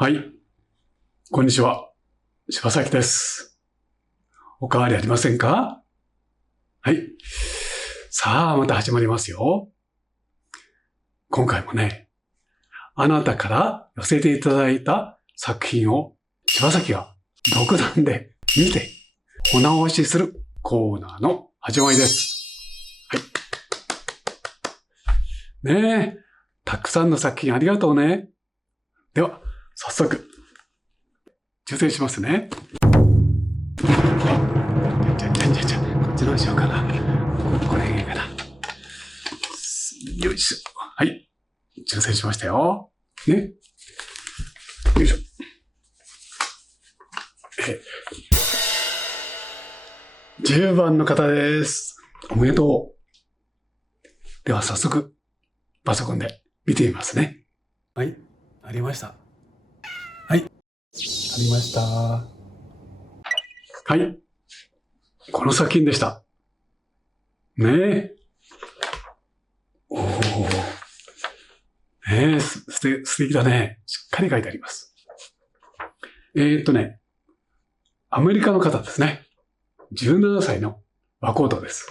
はい。こんにちは。柴崎です。おかわりありませんか？はい。さあ、また始まりますよ。今回もね、あなたから寄せていただいた作品を柴崎が独断で見て、お直しするコーナーの始まりです。はい。ねえ、たくさんの作品ありがとうね。では、早速、抽選しますね。こっちのにしようかな。これいいかな。よいしょ。はい。抽選しましたよ。ね。よいしょ。10番の方です。おめでとう。では早速、パソコンで見てみますね。はい。ありました。はい。ありました。はい。この作品でした。ねえ。おお。ねえ、素敵だね。しっかり書いてあります。アメリカの方ですね。17歳の若人です。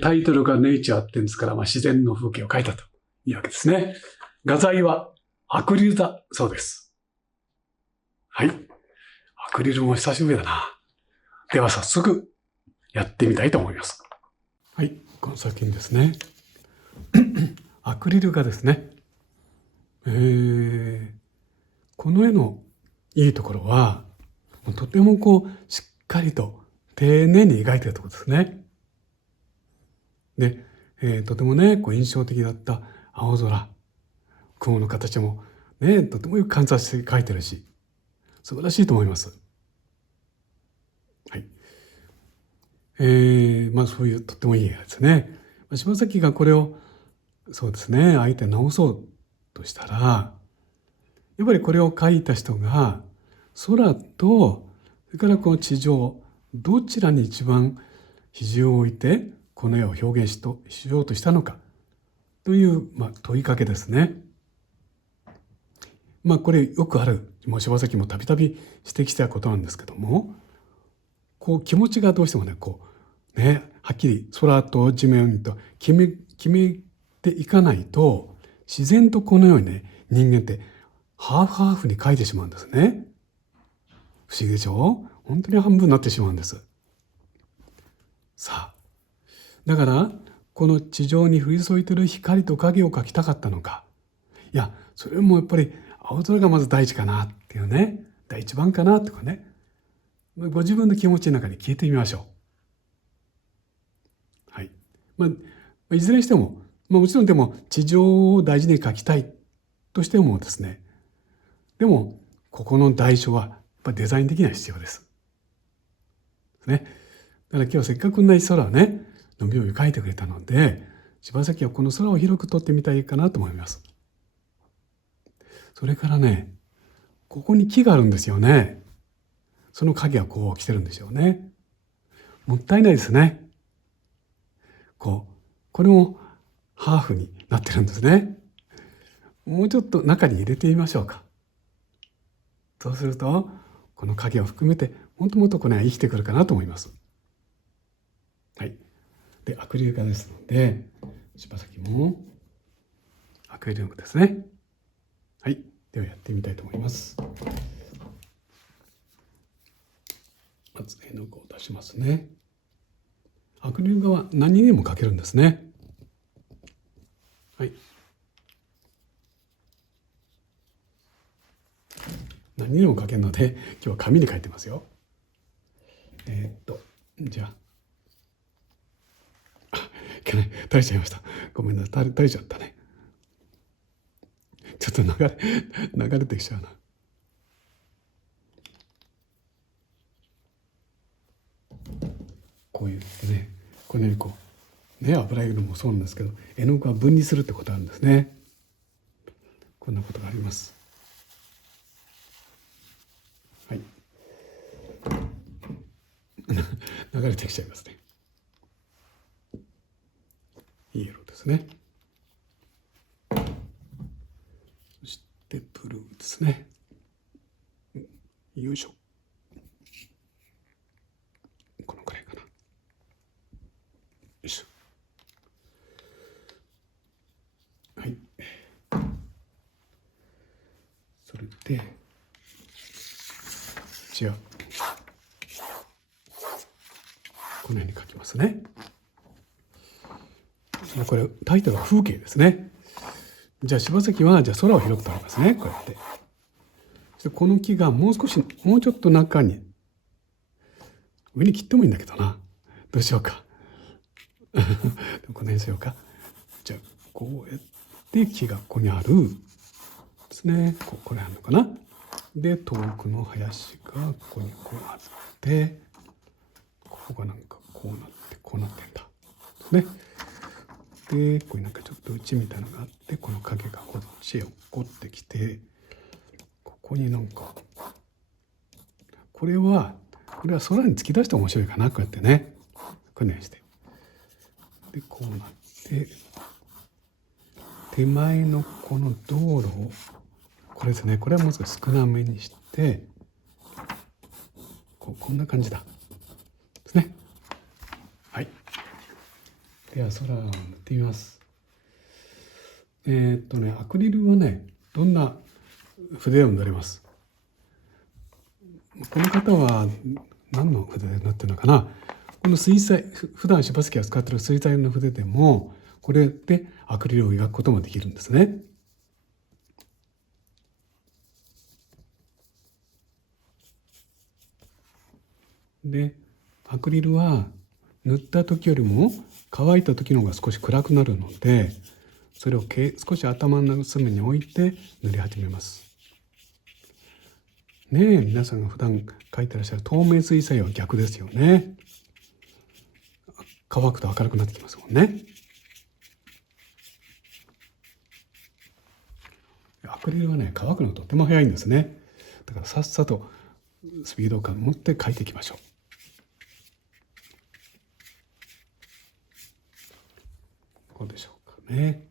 タイトルがネイチャーって言うんですから、自然の風景を描いたというわけですね。画材はアクリルだそうです。はい。アクリルも久しぶりだな。では早速やってみたいと思います。はい。この作品ですね。アクリル画ですね。この絵のいいところは、とてもしっかりと丁寧に描いているところですね。で、とてもね、印象的だった青空、雲の形もね、とてもよく観察して描いてるし、素晴らしいと思います。はい。そういうとってもいい絵ですね。柴崎がこれを、そうですね、あえて直そうとしたら、やっぱりこれを描いた人が、空と、それからこの地上、どちらに一番比重を置いて、この絵を表現しようとしたのか、という、問いかけですね。これよくある、柴崎もたびたび指摘したことなんですけども、気持ちがどうしてもね、はっきり空と地面と決めていかないと、自然とこのようにね、人間ってハーフハーフに描いてしまうんですね。不思議でしょ？本当に半分になってしまうんです。さあ、だからこの地上に降り注いでいる光と影を描きたかったのか、いや、それもやっぱり青空がまず第一かなっていうね、第一番かなとかね、ご自分の気持ちの中に聞いてみましょう。はい。いずれにしても、もちろんでも地上を大事に描きたいとしてもですね、でもここの代償はやっぱりデザイン的には必要です。ね。だから今日はせっかくこんな空をね、のびのび描いてくれたので、柴崎はこの空を広く撮ってみたいかなと思います。それからね、ここに木があるんですよね。その影が来てるんでしょうね。もったいないですね。これもハーフになってるんですね。もうちょっと中に入れてみましょうか。そうすると、この影を含めて、もっとこれは生きてくるかなと思います。はい。で、アクリル画ですので、柴崎もアクリル画ですね。はい。ではやってみたいと思います。まず絵の具を出しますね。アクリル画は何にも描けるんですね。はい。何にも描けるので、今日は紙に描いてますよ。じゃあ、垂れちゃいました。ごめんなさい、垂れちゃったね。ちょっと流れてきちゃうな。こういうね、このように油絵のもそうなんですけど、絵の具は分離するってことあるんですね。こんなことがあります。はい。流れてきちゃいますね。いい色ですね。そしでブルーですね。よいしょ。このくらいかな。よいしょ。はい。それでじゃあこのように書きますね。これタイトルは風景ですね。じゃあ柴崎はじゃあ空を広く撮りますね。こうやって。そしてこの木がもうちょっと中に上に切ってもいいんだけどな。どうしようか。この辺にしようか。じゃあこうやって木がここにあるですね。これあるのかな。で遠くの林がここにこうあって、ここがなんかこうなってこうなってんだ。ね。でこれなんかちょっと内みたいなのがあって、この影がこっちへ落っこってきて、ここになんかこれは空に突き出して面白いかな。こうやってね、こういうのにしてでこうなって、手前のこの道路をこれですね。これはもう少し少なめにして、こんな感じだですね。はい。では空を塗ってみます。アクリルはね、どんな筆でも塗れます。この方は何の筆で塗ってるのかな。この水彩、普段柴崎が使っている水彩の筆でもこれでアクリルを描くこともできるんですね。でアクリルは塗った時よりも乾いた時の方が少し暗くなるので、それを少し頭の隅に置いて塗り始めます。ねえ、皆さんが普段描いてらっしゃる透明水彩は逆ですよね。乾くと明るくなってきますもんね。アクリルはね、乾くのとっても早いんですね。だからさっさとスピード感を持って描いていきましょう。こうでしょうかね。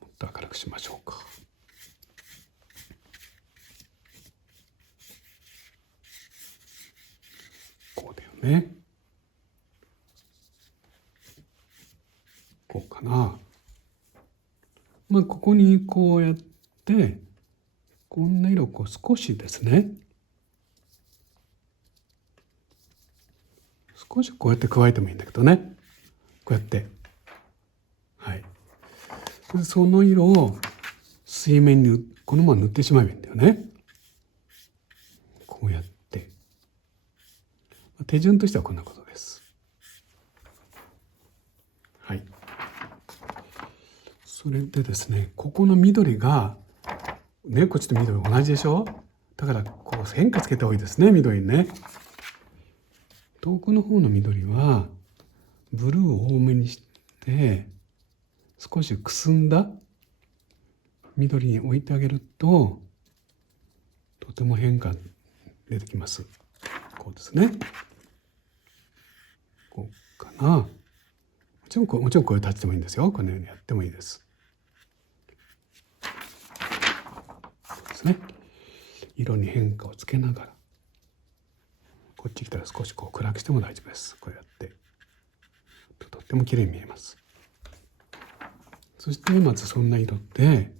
もっと明るくしましょうか。こうだよね。こうかな。ここにこうやってこんな色を少しですね、少しこうやって加えてもいいんだけどね、こうやって、はい。その色を水面にこのまま塗ってしまえばいいんだよね。こうやって手順としてはこんなことです。はい。それでですね、ここの緑がね、こっちと緑同じでしょ。だからこう変化つけた方がいいですね、緑にね。遠くの方の緑はブルーを多めにして少しくすんだ緑に置いてあげるととても変化出てきます。こうですね。こうかな。もちろんこういうタッチでもいいんですよ。このようにやってもいいです。そうですね。色に変化をつけながら、こっち来たら少しこう暗くしても大丈夫です。こうやってとっても綺麗に見えます。そしてまずそんな色で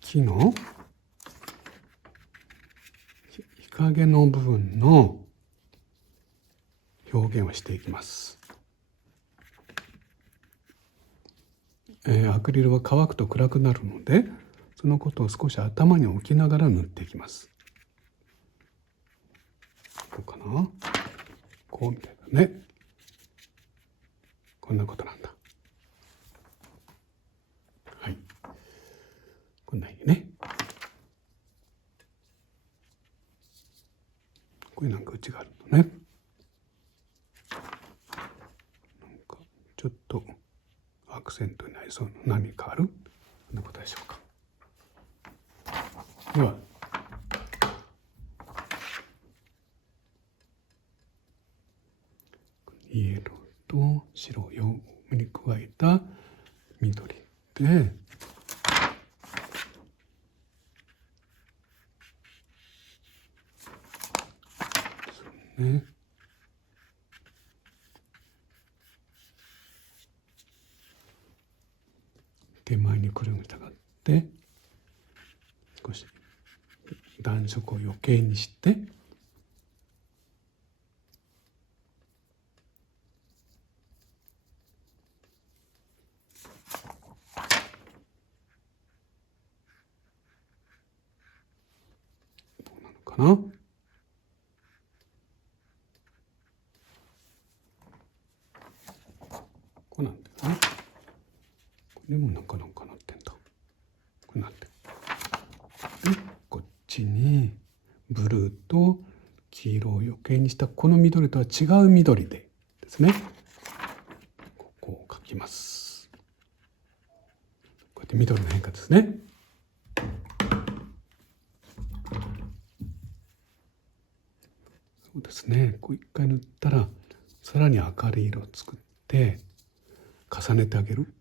木の日陰の部分の表現をしていきます。アクリルは乾くと暗くなるので、そのことを少し頭に置きながら塗っていきます。こうかな。こうみたいなね。こんなことなんだ。はい。こんなにね。これなんか内があるのね。なんかちょっとアクセントになりそうな何かある？こんなことでしょうか。ではイエローと白を多めに加えた緑でね。手前に来るに従って少し暖色を余計にしてどうなのかな。こうなんだよね。これもなんかなってんだ。こうなってでこっちにブルーと黄色を余計にしたこの緑とは違う緑でですね、ここを描きます。こうやって緑の変化ですね。そうですね。こう一回塗ったらさらに明るい色を作って重ねてあげる。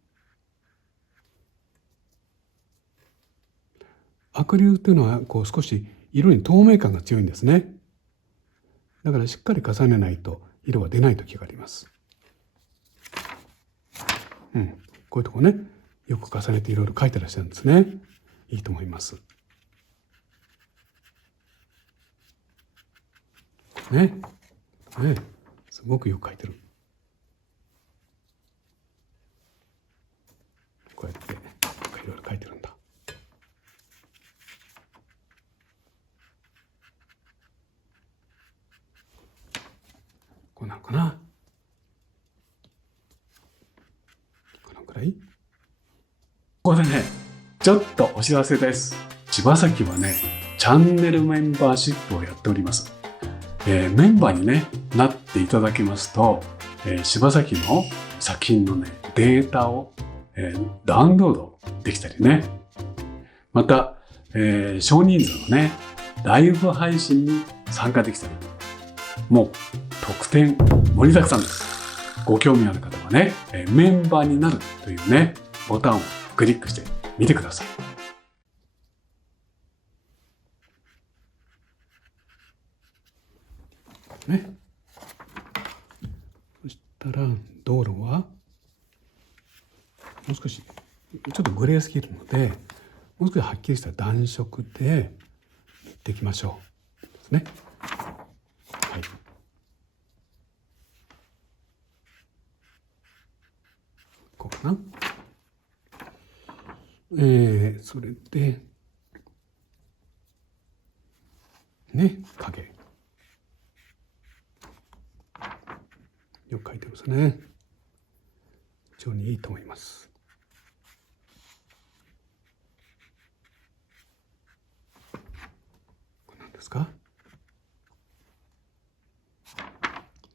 アクリルというのはこう少し色に透明感が強いんですね。だからしっかり重ねないと色が出ない時があります。こういうとこね、よく重ねていろいろ描いてらっしゃるんですね。いいと思います。ね、すごくよく描いてる。こうやっていろいろ描いてるんだ。こうなのかな。このくらい。ここでね、ちょっとお知らせです。柴崎はね、チャンネルメンバーシップをやっております。メンバーに、ね、なっていただきますと、柴崎の作品の、ね、データを、ダウンロードできたりね、また、少人数のねライブ配信に参加できたり、もう特典盛りだくさんです。ご興味ある方はね、メンバーになるというねボタンをクリックしてみてください。ね、そしたら道路はもう少しちょっとグレーすぎるので、もう少しはっきりした暖色で塗っていきましょうですね。はい。こうかな。それでね、影よく描いてますね。非常にいいと思います。これなんですか。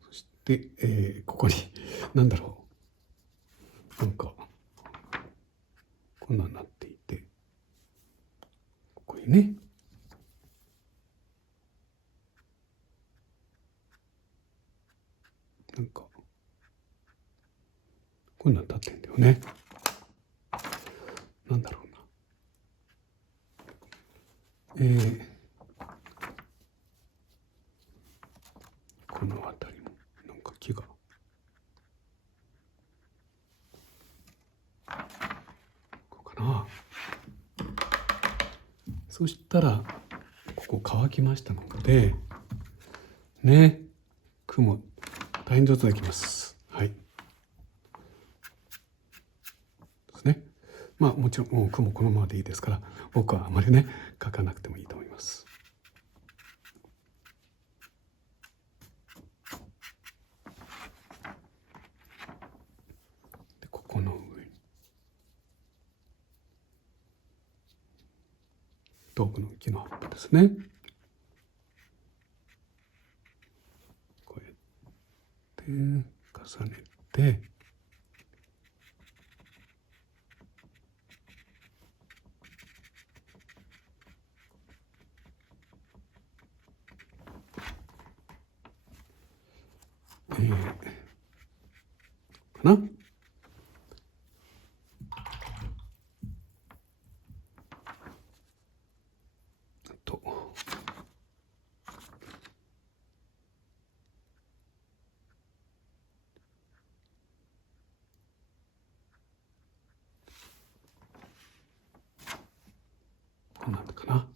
そして、ここに何だろう、なんかこんなになっていて、ここにねなんかこんなに立ってんだよね。なんだろうな。この辺りもなんか木がこうかな。そしたらここ乾きましたのでね、雲大変上手にできます。はいですね。まあもちろんもう雲このままでいいですから、僕はあまりね描かなくてもいいと思います。でここの上に遠くの木の葉っぱですね。こうやって重ねてかな。あとどうなったかな。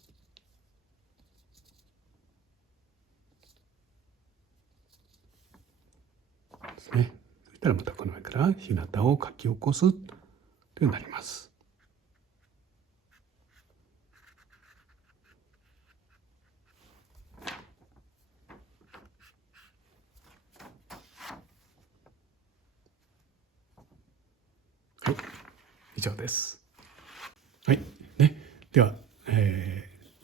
ですね。そしたらまたこの上から日向を描き起こすというようになります。はい、以上です。はい、ね、では、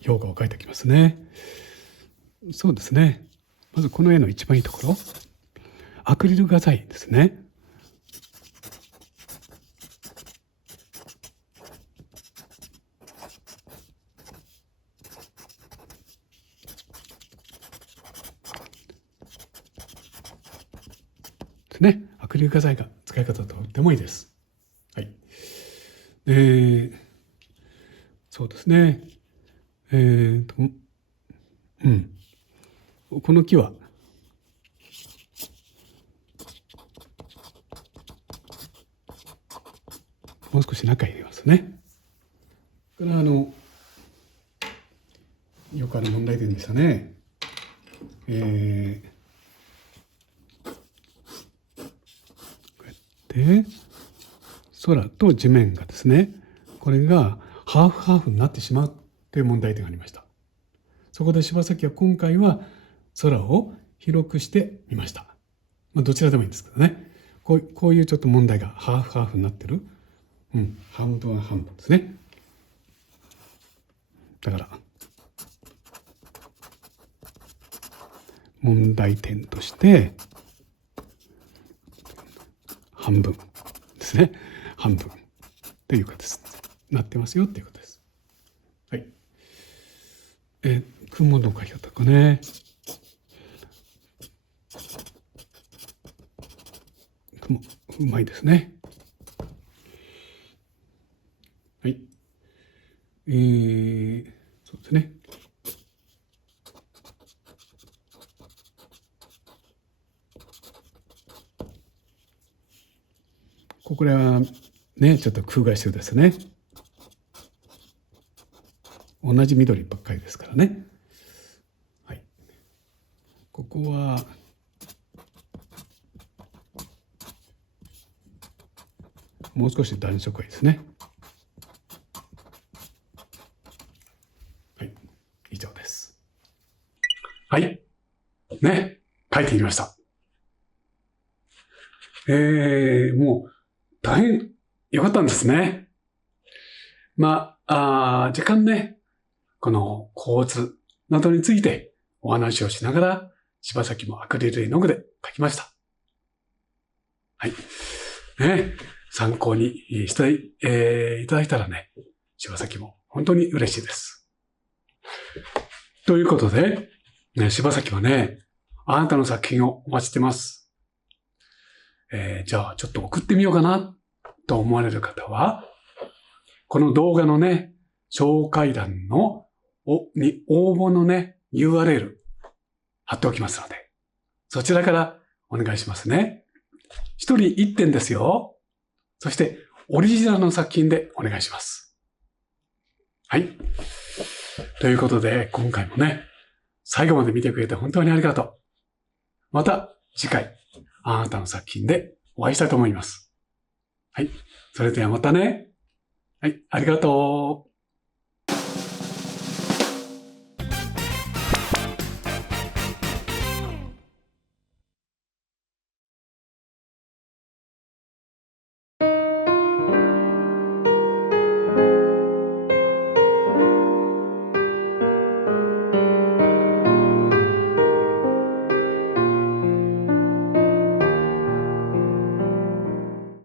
評価を書いておきますね。そうですね。まずこの絵の一番いいところ、アクリル画材ですね。ですね。アクリル画材が使い方とってもいいです。はい。そうですね。この木はもう少し中に入れますね。これはよくある問題点でしたね。こうやって空と地面がですね、これがハーフハーフになってしまうという問題点がありました。そこで柴崎は今回は空を広くしてみました。どちらでもいいんですけどね。こういうちょっと問題がハーフハーフになってる。半分は半分ですね。だから問題点として半分ですね。半分という形になってますよっていうことです。はい。雲の描き方かね。雲うまいですね。はい。そうですね。これはね、ちょっと空外周ですね。同じ緑ばっかりですからね。はい。ここはもう少し暖色がいいですね。はい。以上です。はい。ね。書いてみました。もう大変良かったんですね。若干ね、この構図などについてお話をしながら、柴崎もアクリル絵の具で描きました。はい。ね、参考にして、いただいたらね、柴崎も本当に嬉しいです。ということで、ね、柴崎はね、あなたの作品をお待ちしてます。じゃあちょっと送ってみようかなと思われる方は、この動画のね、紹介欄に応募のね、URL 貼っておきますので、そちらからお願いしますね。一人一点ですよ。そしてオリジナルの作品でお願いします。はい。ということで、今回もね、最後まで見てくれて本当にありがとう。また次回、あなたの作品でお会いしたいと思います。はい。それではまたね。はい。ありがとう。